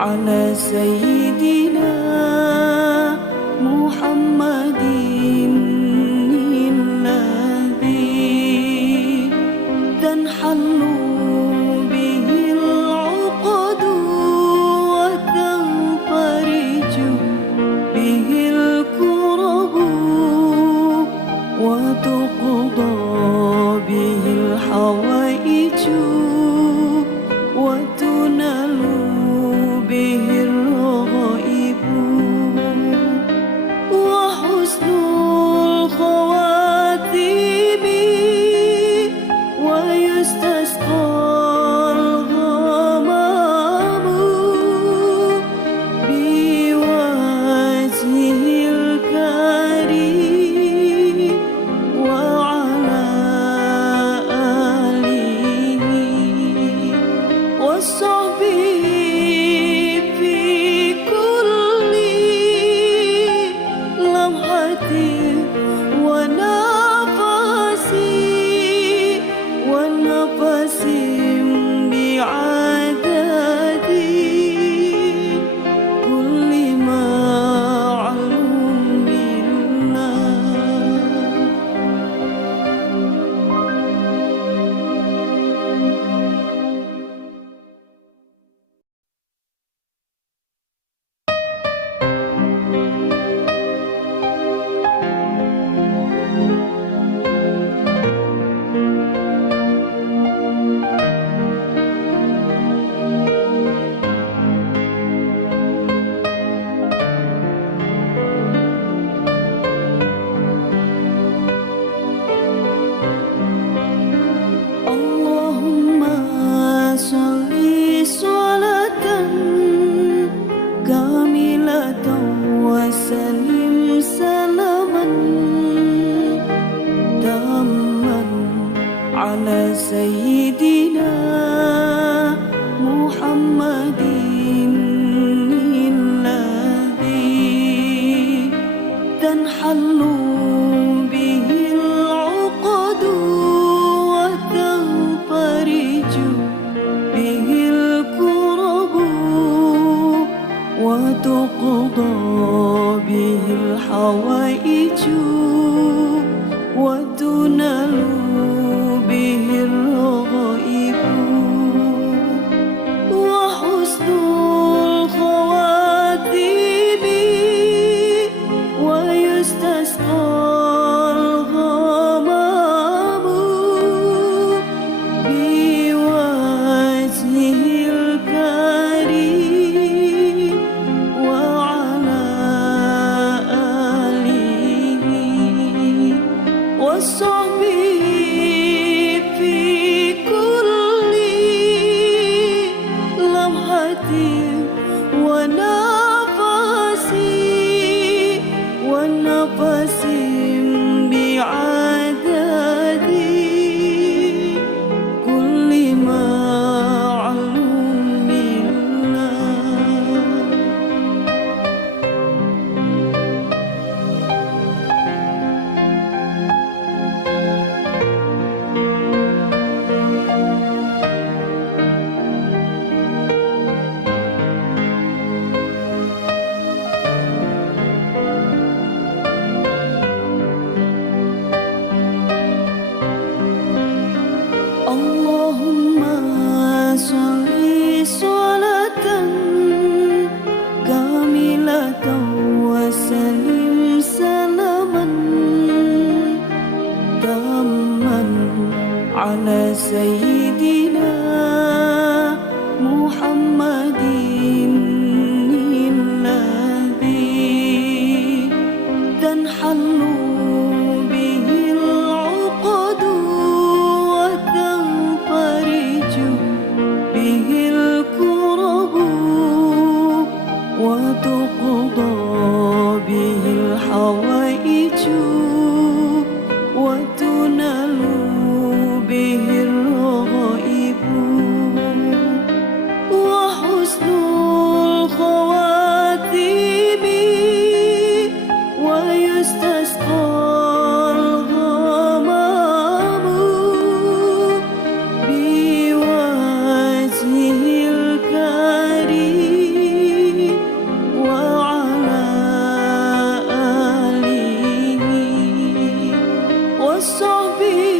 على سيدي soube. سيدنا محمد الذي تنحل به العقد وتنفرج به الكرب وتقضى به الحوائج وتنال على سيدنا محمد. won't be.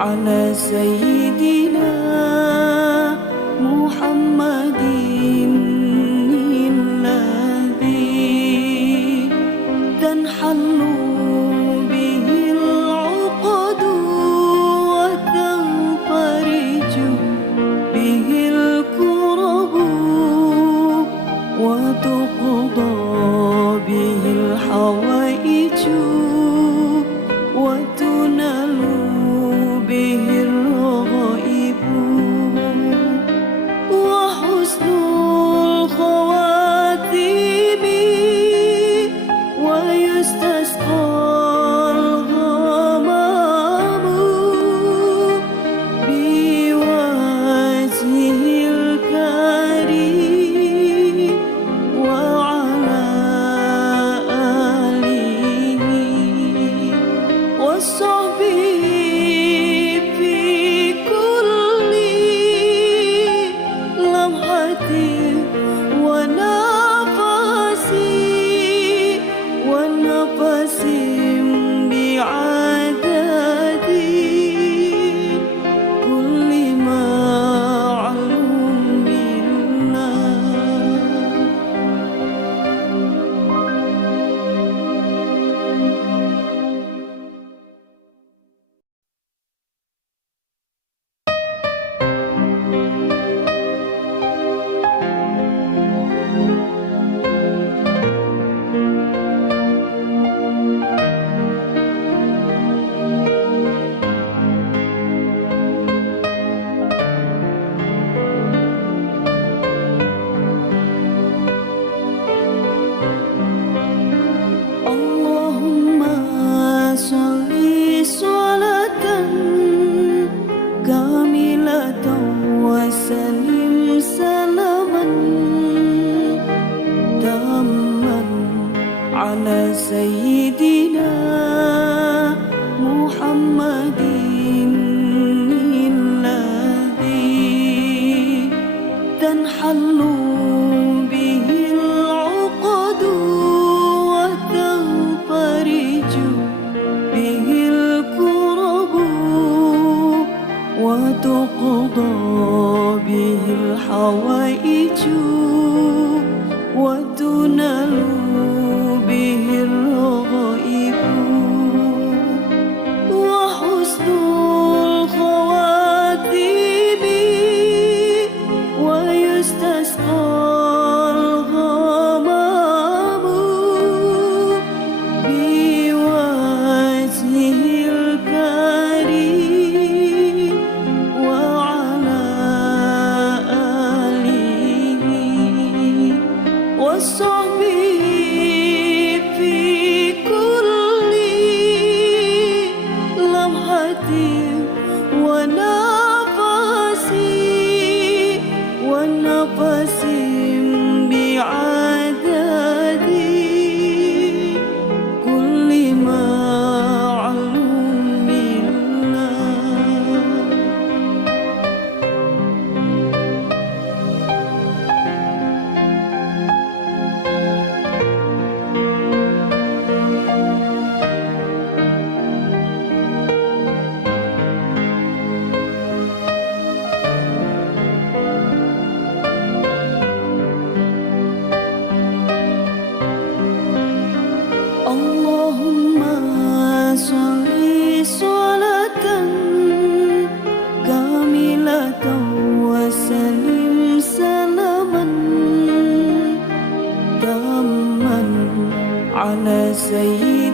على سيدنا be وتقضى به الحوائج وتنال So. على سيدنا